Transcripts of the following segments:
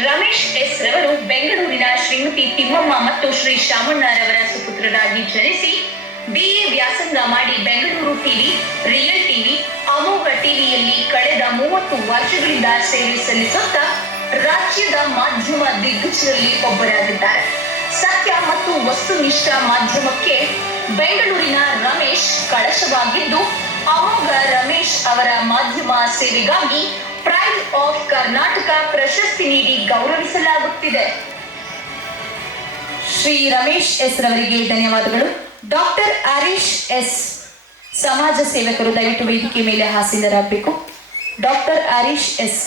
Ramesh S ರವರು ಬೆಂಗಳೂರಿನ ಶ್ರೀಮತಿ ತಿಮ್ಮಮ್ಮ ಮತ್ತು ಶ್ರೀ ಶಾಮಣ್ಣರವರ ಸುಪುತ್ರರಾಗಿ ಜನಿಸಿ BA ವ್ಯಾಸಂಗ ಮಾಡಿ ಬೆಂಗಳೂರು ಟಿವಿ, ರಿಯಲ್ ಟಿವಿ, ಅಮೋಘ ಟಿವಿಯಲ್ಲಿ ಕಳೆದ 30 ವರ್ಷಗಳಿಂದ ಸೇವೆ ಸಲ್ಲಿಸುತ್ತಾ ರಾಜ್ಯದ ಮಾಧ್ಯಮ ದಿಗ್ಗಜರಲ್ಲಿ ಒಬ್ಬರಾಗಿದ್ದಾರೆ. ಸತ್ಯ ಮತ್ತು ವಸ್ತುನಿಷ್ಠ ಮಾಧ್ಯಮಕ್ಕೆ ಬೆಂಗಳೂರಿನ ರಮೇಶ್ ಕಳಶವಾಗಿದ್ದು, ಅಮೋಘ ರಮೇಶ್ ಅವರ ಮಾಧ್ಯಮ ಸೇವೆಗಾಗಿ ಪ್ರೈಡ್ ಆಫ್ ಕರ್ನಾಟಕ ಪ್ರಶಸ್ತಿ ನೀಡಿ ಗೌರವಿಸಲಾಗುತ್ತಿದೆ. ಶ್ರೀ ರಮೇಶ್ ಎಸ್ ರವರಿಗೆ ಧನ್ಯವಾದಗಳು. ಡಾಕ್ಟರ್ ಹರೀಶ್ ಎಸ್ ಸಮಾಜ ಸೇವಕರು ದಯವಿಟ್ಟು ವೇದಿಕೆ ಮೇಲೆ ಹಾಸೀನರಾಗಬೇಕು. Doctor Harish S.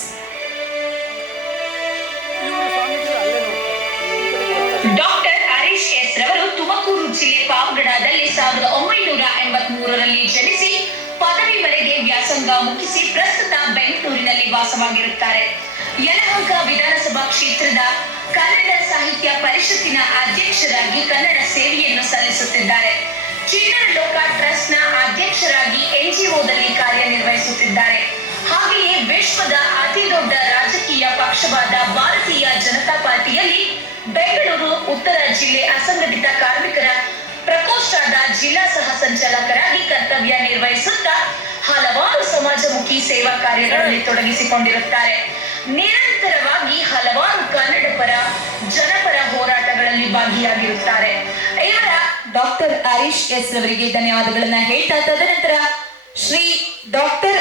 Doctor Harish S ರವರು ತುಮಕೂರು ಜಿಲ್ಲೆ ಪಾವಗಡದಲ್ಲಿ 1983ರಲ್ಲಿ ಜನಿಸಿ ಪದವಿವರೆಗೆ ವ್ಯಾಸಂಗ ಮುಗಿಸಿ ಪ್ರಸ್ತುತ ಬೆಂಗಳೂರಿನಲ್ಲಿ ವಾಸವಾಗಿರುತ್ತಾರೆ. ಯಲಹಂಕ ವಿಧಾನಸಭಾ ಕ್ಷೇತ್ರದ ಕನ್ನಡ ಸಾಹಿತ್ಯ ಪರಿಷತ್ತಿನ ಅಧ್ಯಕ್ಷರಾಗಿ ಕನ್ನಡ ಸೇವೆಯನ್ನು ಸಲ್ಲಿಸುತ್ತಿದ್ದಾರೆ. ಚಿಣ್ಣರ ಲೋಕ ಟ್ರಸ್ಟ್ನ ಅಧ್ಯಕ್ಷರಾಗಿ NGOದಲ್ಲಿ ಕಾರ್ಯನಿರ್ವಹಿಸುತ್ತಿದ್ದಾರೆ. ಹಾಗೆಯೇ ವಿಶ್ವದ ಅತಿದೊಡ್ಡ ರಾಜಕೀಯ ಪಕ್ಷವಾದ ಭಾರತೀಯ ಜನತಾ ಪಾರ್ಟಿಯಲ್ಲಿ ಬೆಂಗಳೂರು ಉತ್ತರ ಜಿಲ್ಲೆ ಅಸಂಘಟಿತ ಕಾರ್ಮಿಕರ ಪ್ರಕೋಷ್ಠದ ಜಿಲ್ಲಾ ಸಹ ಸಂಚಾಲಕರಾಗಿ ಕರ್ತವ್ಯ ನಿರ್ವಹಿಸುತ್ತಾ ಹಲವಾರು ಸಮಾಜಮುಖಿ ಸೇವಾ ಕಾರ್ಯಗಳಲ್ಲಿ ತೊಡಗಿಸಿಕೊಂಡಿರುತ್ತಾರೆ. ನಿರಂತರವಾಗಿ ಹಲವಾರು ಕನ್ನಡ ಪರ ಜನಪರ ಹೋರಾಟಗಳಲ್ಲಿ ಭಾಗಿಯಾಗಿರುತ್ತಾರೆ. ಇವರ ಡಾಕ್ಟರ್ ಹರೀಶ್ ಎಸ್ ರವರಿಗೆ ಧನ್ಯವಾದಗಳನ್ನ ಹೇಳ್ತಾ ತದನಂತರ ಶ್ರೀ ಡಾಕ್ಟರ್